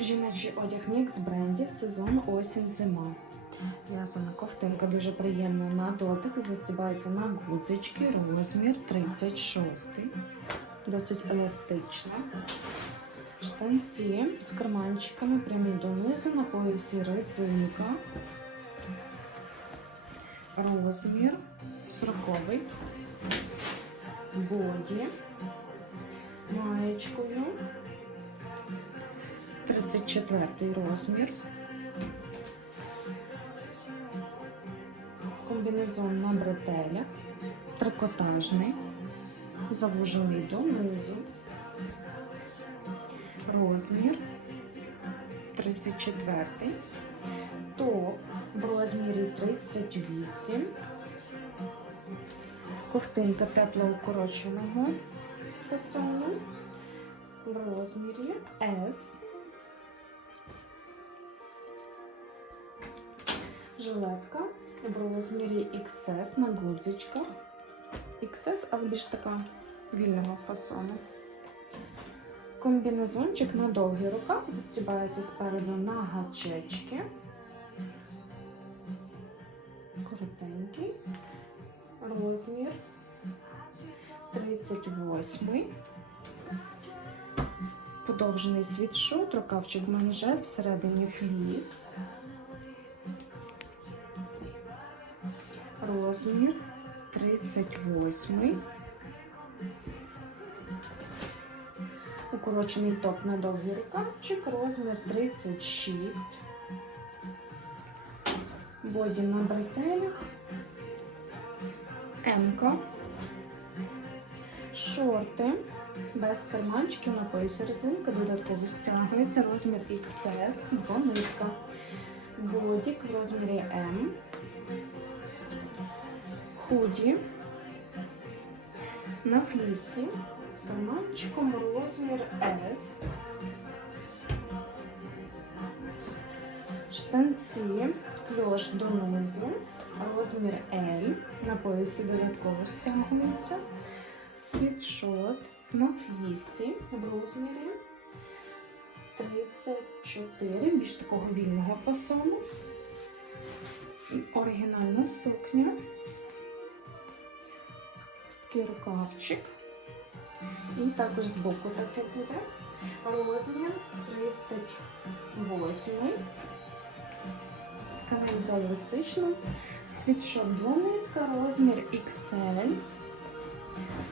Жіночий одяг мікс брендів, сезон осінь-зима. В'язана ковтинка дуже приємна на дотик, застібається на гудзички, розмір 36. Досить еластична. Штанці з карманчиками прямі донизу, на поясі резинка. Розмір 40. Боді. Маєчкою. 34 розмір. Комбінезон на бретелях, трикотажний, завужений донизу. Розмір 34. Топ в розмірі 38. Ковтинка тепло укороченого фасону в розмірі S. Жилетка в розмірі XS на гудзичках. XS, але більш така вільного фасону. Комбінезончик на довгий рукав застібається спереду на гачечки. Коротенький. Розмір 38. Подовжений світшот, рукавчик манжет, всередині фліс. Розмір 38. Укорочений топ на довгий рукавчик, розмір 36. Боді на бретелях. М-ка. Шорти без карманчиків на поясі резинка додатково стягується. Розмір XS, двонитка. Бодік в розмірі М. Худі на флісі з карманчиком розмір S. Штанці, кльош донизу, розмір L. На поясі додатково стягується. Світшот на флісі в розмірі 34, більш такого вільного фасону. Оригінальна сукня. Такий рукавчик. І також збоку таке буде. Розмір 38. Тканинка еластична. Світшот двонитка, розмір XL.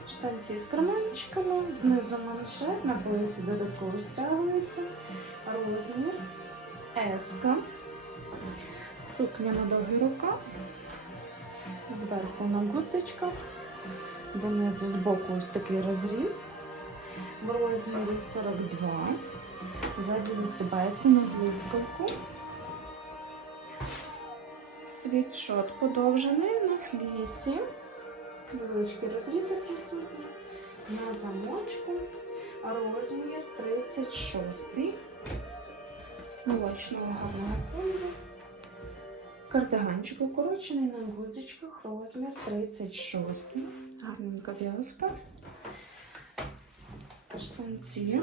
Штанці з карманчиками, знизу маншет, на поясі додатково стягується. Розмір S. Сукня на довгий рукав. Зверху на гудзичках. Донизу з боку ось такий розріз. В розмірі 42. Ззаді застібається на блискавку. Світшот подовжений на флісі. Невеличкі розрізи присутні. На замочку. Розмір 36. Молочного гарного. Кардиганчик укорочений на гудзичках, розмір 36. Гарненька в'язка. Штанці.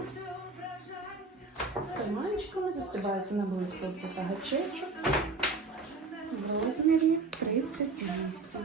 З карманчиками застібається на блискавку та гачечок. В розмірі 38.